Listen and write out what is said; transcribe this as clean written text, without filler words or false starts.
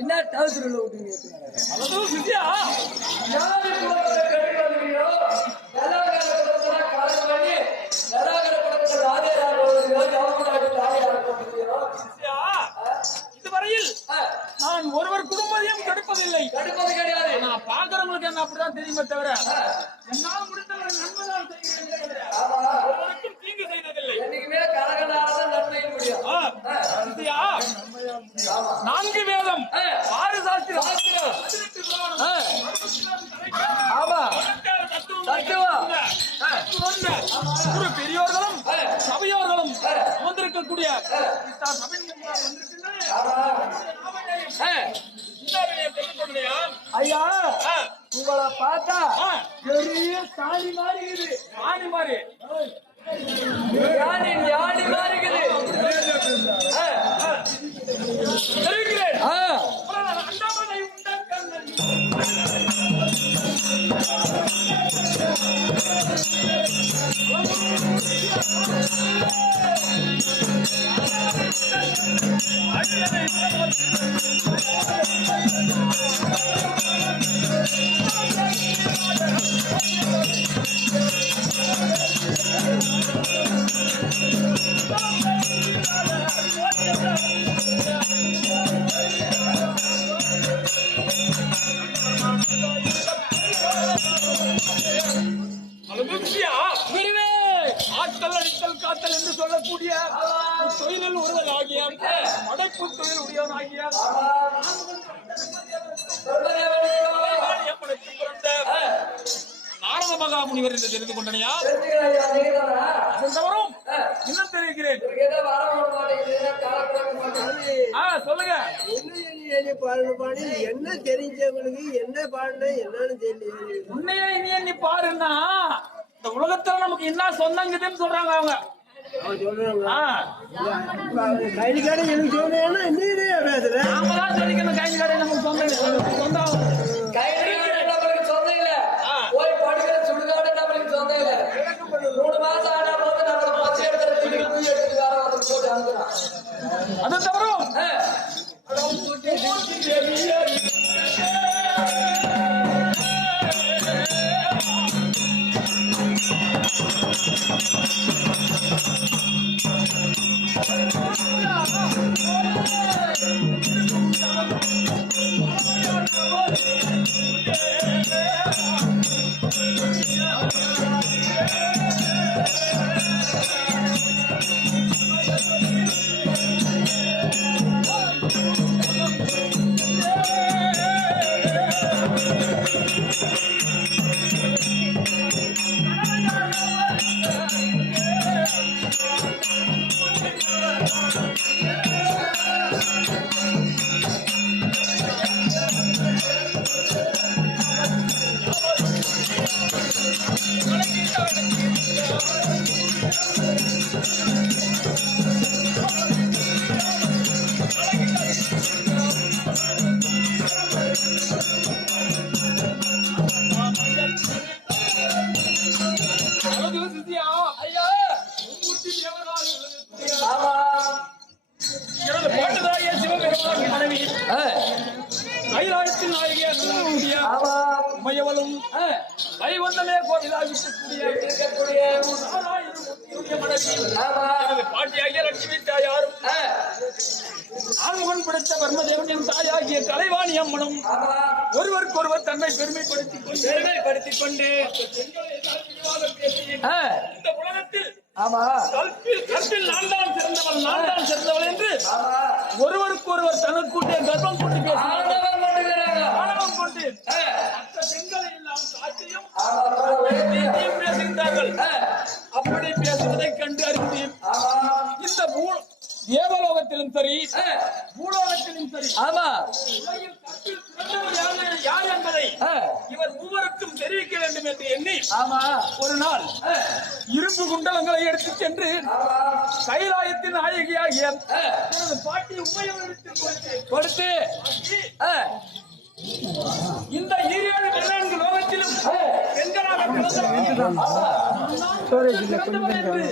என்ன டவுசர்ல விட்டுங்க அதுவும் சித்தியா இதுவரையில் நான் ஒருவர் குடும்பத்தையும் கெடுப்பதில்லை, கெடுப்பது கிடையாது. நான் பாக்குறவங்களுக்கு என்ன அப்படிதான் தெரியுமே தவிர என்னால் முடிந்தவரை நன்மைதான் செய்கிறேன், ஒருவருக்கும் தீங்கு செய்ததில்லை. என்னைக்குமே கரகனாலதான் நன்மை முடியும். சித்தியா 4 வேதம் 6 சாஸ்திரம் ஆமா ஒரு பெரியோர்களும் சபையோர்களும் வந்திருக்கக்கூடிய ஐயா உங்களை பார்த்தா பெரிய சாணி மாதிரி இருக்குது. ஆணி மாதிரி ஞானி மாதிரி இருக்குது. தெரிவிக்கிறேன். காத்தல் என்று சொல்லக்கூடிய தொழிலில் ஒருவர் ஆகிய அடைப்பு தொழில் உடையவனாகிய நாரத மகா முனிவர் என்று தெரிந்து கொண்டனையா? தவறும் இன்னும் தெரிவிக்கிறேன். சொல்லுங்க. என்ன தெரிஞ்சவங்களுக்கு என்ன பாடு என்னன்னு தெரியல. உன்னையே இனி எண்ணி பாருன்னா இந்த உலகத்துல நமக்கு என்ன சொந்தங்குதுன்னு சொல்றாங்க அவங்க. கைது கடை எனக்கு சொன்னா நீரே பேசுற. நாம தான் சொல்லிக்கணும் கைது கடை நமக்கு சொந்தம். கைது நம்மளுக்கு சொந்தம் இல்ல. போய் படுக்கிற சுடுகாடு நம்மளுக்கு சொந்தம் இல்ல. 3 மாசம் ஆனா போது நம்மள பச்சை எடுத்து எடுத்து வேற ஒருத்தர் போட்டு அனுப்புறான். அது தவறும் இருக்கக்கூடிய ஆமா பாட்டியாகிய லட்சுமி தாயாரும் ஆழ்வன் படைத்த பரமதேவனின் தாயாகிய கலைவாணி அம்மனும் ஆமா ஒருவருக்கொருவர் தன்னை பெருமைப்படுத்திக் கொண்டு இந்த உலகத்தில் ஆமா கற்பில் நான் தான் சிறந்தவள் என்று ஆமா ஒருவருக்கொருவர் தனக்கூட்டிய கர்ப்பம் கொண்டு பேசினார்கள். ஆண்டவன் கொண்டுகிறாங்க ஆணவம் கொண்டு மற்ற பெண்களை எல்லாம் காட்டியும் ஆமா நீதியும் பேசுகின்றார்கள். அப்படி பேசுவதைக் கண்டு அறிந்து இந்த தேவலோகத்திலும் சரி பூலோகத்திலும் சரி ஆமா உலகில் கற்பில் சிறந்தவர் யார் என்பதை இவர் மூவருக்கும் தெரிவிக்க வேண்டும் என்று எண்ணி ஆமா ஒரு நாள் இரும்பு குண்டலங்களை எடுத்துச் சென்று கைலாயத்தின் நாயகியாகிய எனது பாட்டி உமையவருக்கு கொடுத்து இந்த 7 14 லோகத்திலும் பெண்களாக பிறந்தவர் என்று